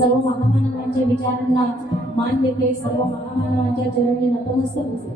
सर्व महामानवांच्या विचारांना मान देते, सर्व महामानवांच्या चरणी नतमस्तक होते.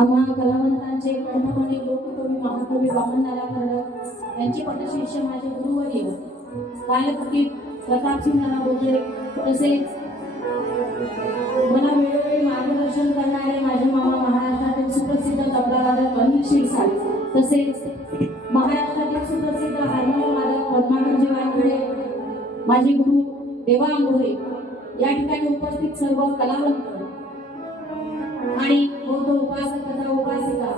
आम्हा कलावंतांचे कंठमणी लोककवी महाकवी वामनदादा खर्डक यांचे पटशिष्य माझे गुरुवर्य कालकवी प्रतापसिंह नाना बोलते, तसेच मला वेळोवेळी मार्गदर्शन करणारे माझे मामा महाराष्ट्रातील सुप्रसिद्ध तबलावादक अनिल शिरसाट, तसेच महाराष्ट्रातील सुप्रसिद्ध हार्मोनियम वादक पद्माकरजी वानखडे, माझे गुरु देवा आंबोरे, या ठिकाणी उपस्थित सर्व कलावंत आणि बौद्ध उपासक तथा उपासिका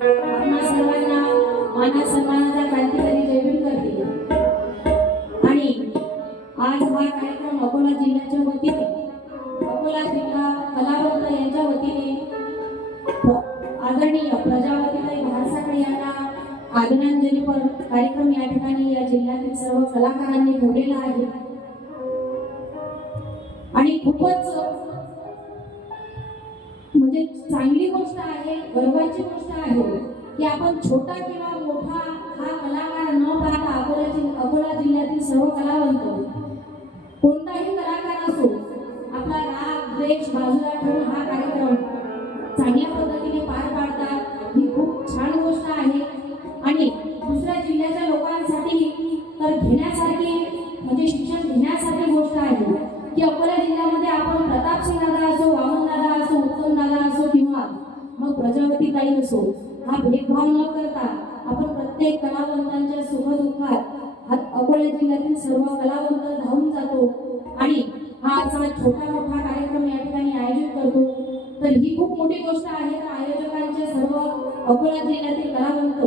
आपणा सर्वांना माना सन्मानाचा क्रांतिकारी जयभीम करते. आणि आज हा कार्यक्रम अकोला जिल्ह्याच्या वतीने, अकोला जिल्हा कलावंत यांच्या वतीने आदरणीय प्रजापतीताई भारसाकडे यांना आदरांजलीपर कार्यक्रम या ठिकाणी या जिल्ह्यातील सर्व कलाकारांनी ठेवलेला आहे. आणि खूपच म्हणजे चांगली गोष्ट आहे, गर्वाची गोष्ट आहे की आपण छोटा किंवा मोठा हा कलाकार न पाहता अकोला जिल्ह्यातील सर्व कलावंत, कोणताही कलाकार असो, आपला राग द्वेष बाजूला ठेवून हा कार्यक्रम चांगल्या पद्धतीने पार पाडतात. ही खूप छान गोष्ट आहे. आणि दुसऱ्या जिल्ह्याच्या लोकांसाठी तर घेण्यासारखी म्हणजे शिक्षण घेण्यासारखी गोष्ट आहे की अकोला जिल्ह्यामध्ये आपण प्रतापसिंह दादा असो, वामन दादा असो, उत्तम दादा असो किंवा मग प्रजापतीताई असो, हा भेदभाव न करता आपण प्रत्येक कलावंतांच्या सुखदुःखात अकोला जिल्ह्यातील सर्व कलावंत धावून जातो आणि हा असा छोटा मोठा कार्यक्रम या ठिकाणी आयोजित करतो. तर ही खूप मोठी गोष्ट आहे. तर आयोजकांचे सर्व अकोला जिल्ह्यातील कलावंत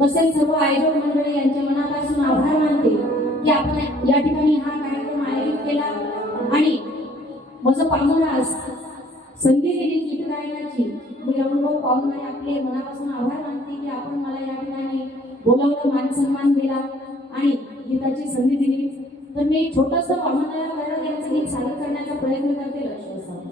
तसेच सर्व आयोजक मंडळी यांच्या मनापासून आभार मानते की आपण या ठिकाणी हा कार्यक्रम आयोजित केला आणि माझं पाहुणास संधी दिली गीत गायनाची. मी अनुभव पाहून आपले मनापासून आभार मानते की आपण मला या ठिकाणी बोलावलं, मान सन्मान दिला आणि गीताची संधी दिली. तर मी छोटंसं वामनदादा खर्डक यांचं गीत सादर करण्याचा प्रयत्न करते. लक्ष असावं.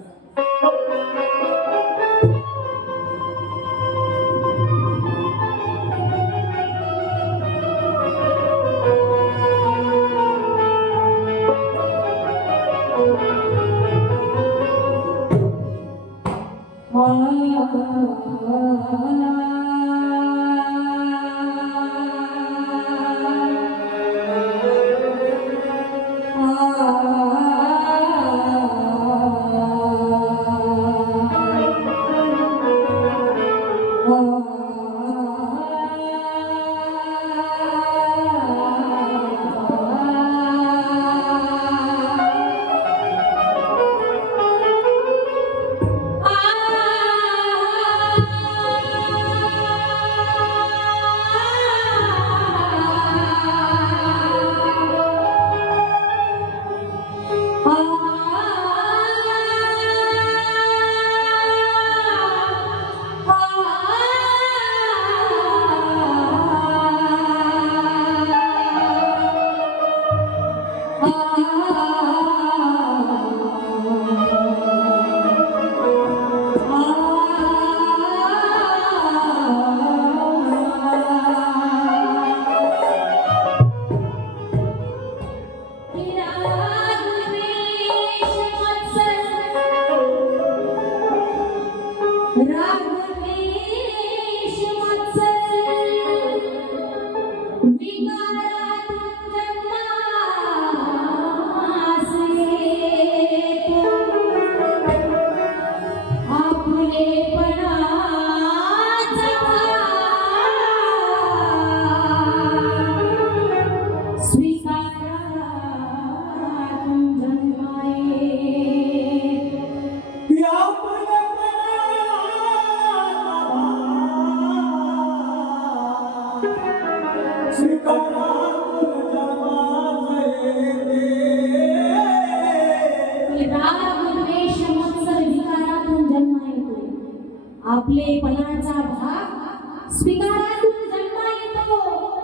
आपलेपणाचा भाग स्वीकारातून जन्म येतो.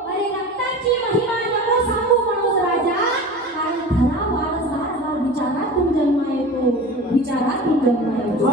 अरे रक्ताची महिमा नको सांगू मनोज राजा, कारण खरा वारसदार हा विचारातून जन्म येतो, विचारातून जन्म येतो.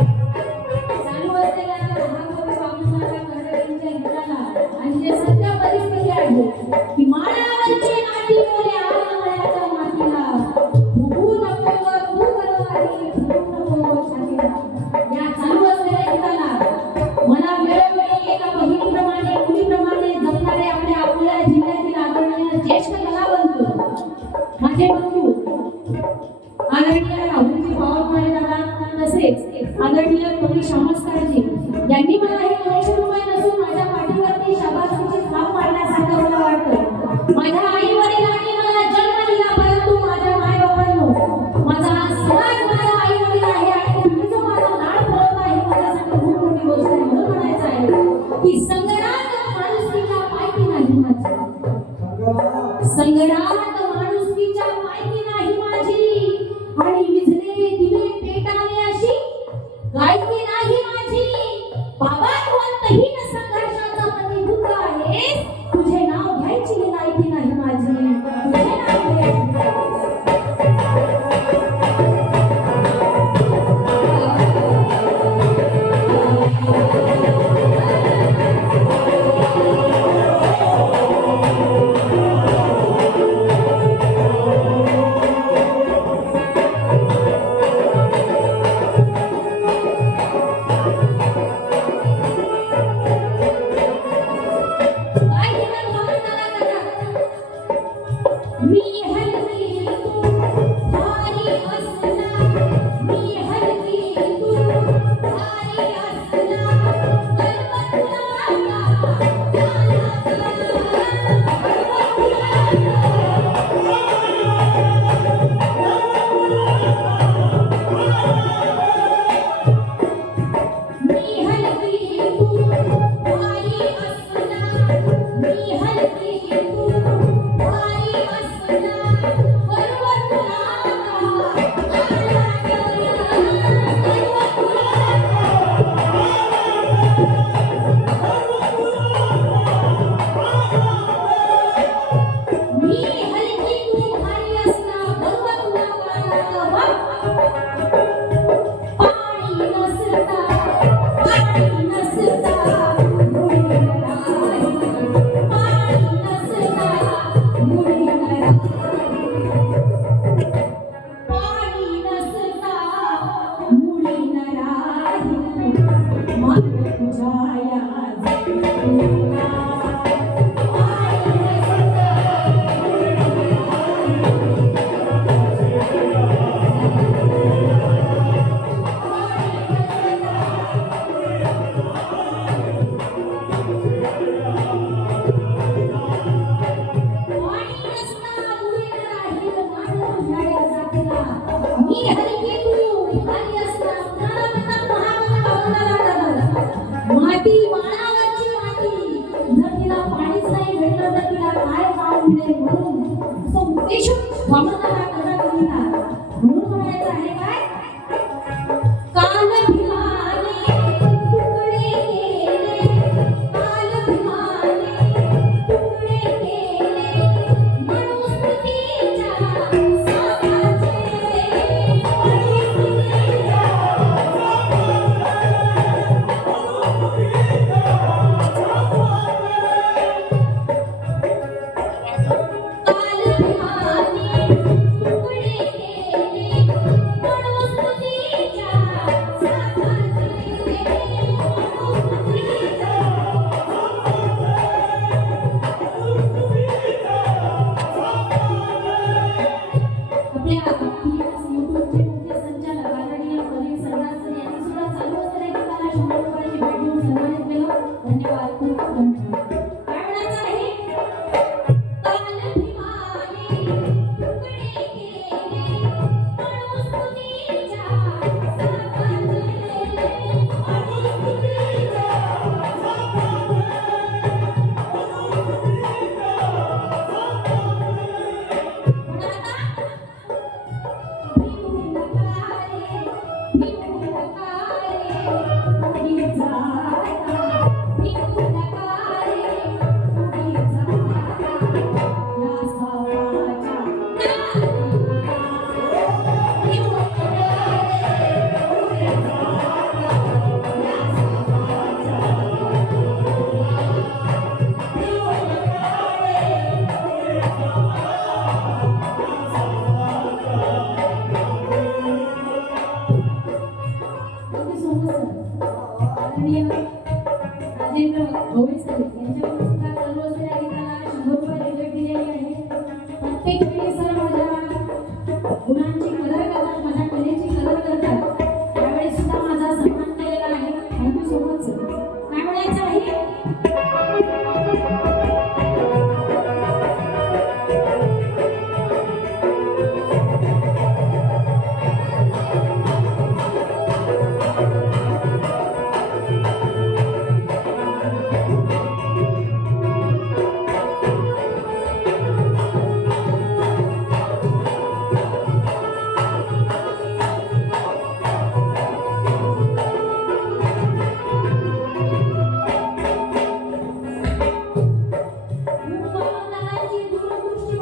चालू असलेल्या महाकवी वामनदादा कर्डकेंच्या गीताला आणि जे सत्य परिस्थिती आहे की माळावरची नाटी बोले आंधळ्याच्या मातीला फुगू नको ग तू करवारी फुगू नको ग छातीला. या चालू असलेल्या गीताला मला वेळोवेळी एका बहिणीप्रमाणे मुलीप्रमाणे जपणारे आपल्या अकोला जिल्ह्यातील आदरणीय ज्येष्ठ कलावंत माझे बंधू आदरणीय राहुलजी पवार दादा तसेच आदरणीय कवी शामस्कारजी यांनी मला हे 200 रुपये नसून माझ्या पाठीवरती शाबासकीची थाप मारण्यासारखं मला वाटतं. माझ्या आई वडिलांनी मला जन्म दिला परंतु माझ्या माय बाबांनो माझा समाज माझा आई वडील आहे आणि तुम्हीचं माझा लाड करत आहे माझ्यासाठी खूप मोठी गोष्ट आहे. म्हणून म्हणायचं आहे की संग्राम माणुसकीच्या पायथी नाही माझी, संग्राम माणुसकीच्या पायथी नाही माझी आणि विझले दिवे पेटावे अशी गायकी नाही माझी. बाबा कोणतही संघर्षाचा प्रतिभूत आहे तुझे नाव घ्यायची लायकी नाही माझी, तुझे नाव घ्यायची. माती माळावरची माती जर तिला पाणीच नाही भेटलं तर तिला काय काम मिळेल म्हणून असं उद्देश वामनदादा कर्डकेंना म्हणून म्हणायचं आहे काय काल भीमाने तुकडे केले, काल भीमाने तुकडे केले मनुस्मृतीच्या सामाचे, काल भीमाने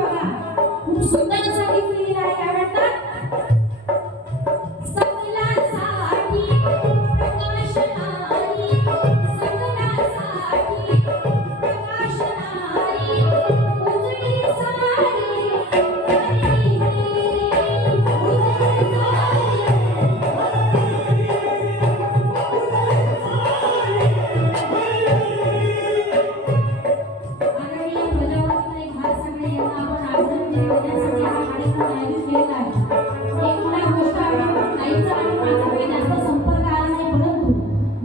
बघा खूप सुंदर असा गीत लिहिलेला आहे. काय म्हणतात? सकलासाठी प्रकाशनारी, सकलासाठी प्रकाशनारी, उजळी सारी हरी हरी, उजळी आदरणीय प्रजावत्सला एक हात सगळे यांना आपण आदरांजली देण्यासाठी हा कार्यक्रम आयोजित केलेला आहे. एक मला गोष्ट आठवली, ताईचा आणि माझा काही जास्त संपर्क आला नाही, परंतु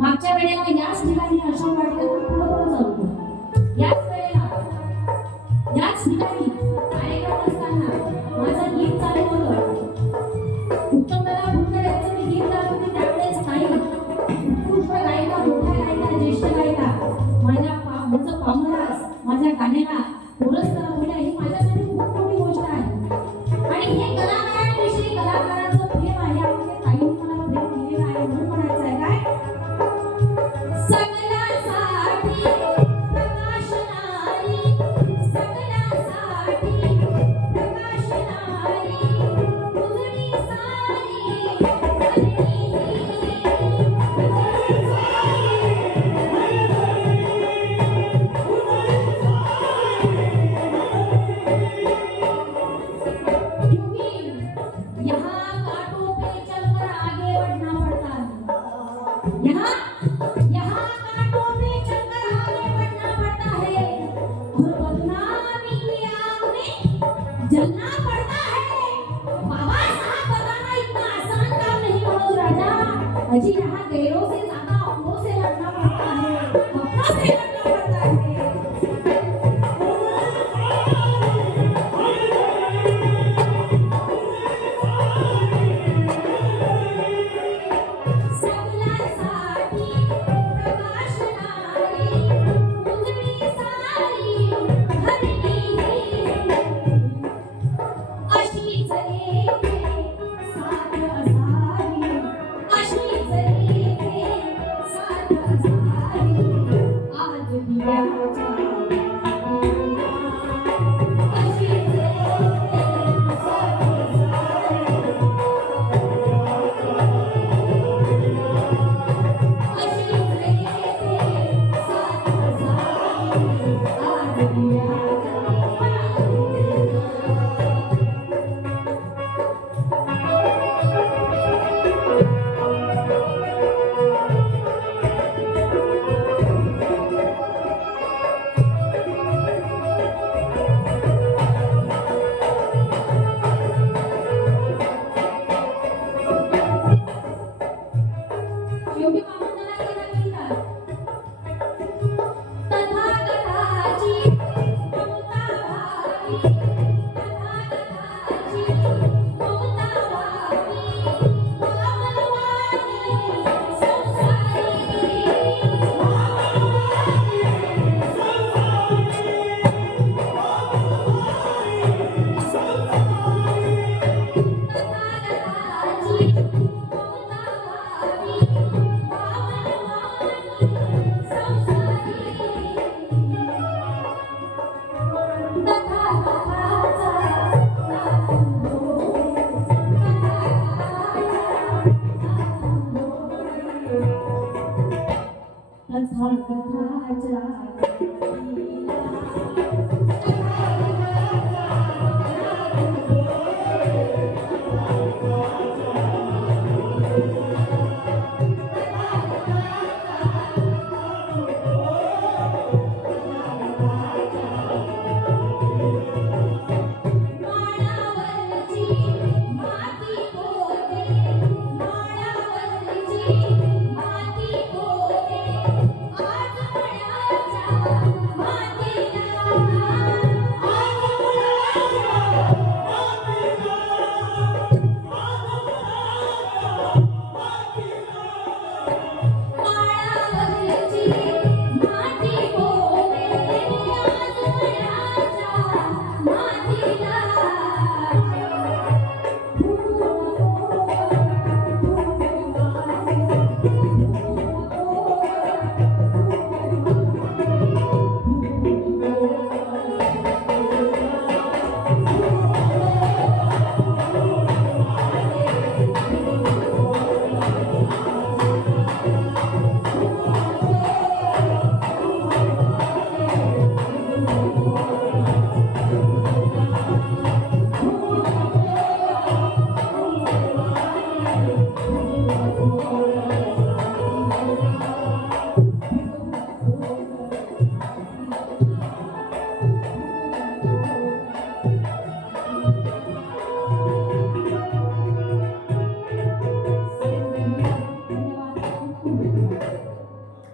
मागच्या वेळेला याच ठिकाणी अशोक वाटिकेतून पुढं चालू होतं. याच वेळेला याच ठिकाणी कार्यक्रम असताना माझं गीत चालू होतं. उत्तमदादा भुंकर यांचं मी गीत गात होते. त्यावेळेस ताई उत्कृष्ट गायिका, मोठ्या गायिका, ज्येष्ठ गायिका माझं पामरास माझ्या गाण्याला कोरस करत होत्या. ही माझ्यासाठी खूप मोठी गोष्ट आहे आणि हे कलाकारांविषयी कलाकारांचं प्रेम आहे. आपले ताई मला प्रेम दिलेलं आहे म्हणून म्हणायचं आहे काय? सकलासाठी प्रकाशनारी, सकलासाठी प्रकाशनारी, उजळी सारी हरी यहाँ कांटों पे चलकर आगे बढ़ना पड़ता है। यहाँ कांटों पे चलकर आगे बढ़ना पड़ता है और बदनामी की आग में जलना पड़ता है। बाबा साहब बताना इतना आसान काम नहीं मनोज राजा। अजी यहाँ गैरों से ज्यादा अपनों से लड़ना पड़ता है, अपनों से लड़ना पड़ता है। सकलासाठी प्रकाशनारी, उजळी सारी हरी अशीच एके साथ असावी, अशीच एके साथ असावी, आज दिव्याच्या अशीच एके साथ असावी, अशीच एके साथ असावी, आज दिव्याच्या योगी मामंदाला कथा लिहितात. तथागताची ममता भावी, तथागताची ममता भावी, मामलवाणी संसारी, तथागताची ममता भावी, मामलवाणी संसारी, तथागताचा तथागताचा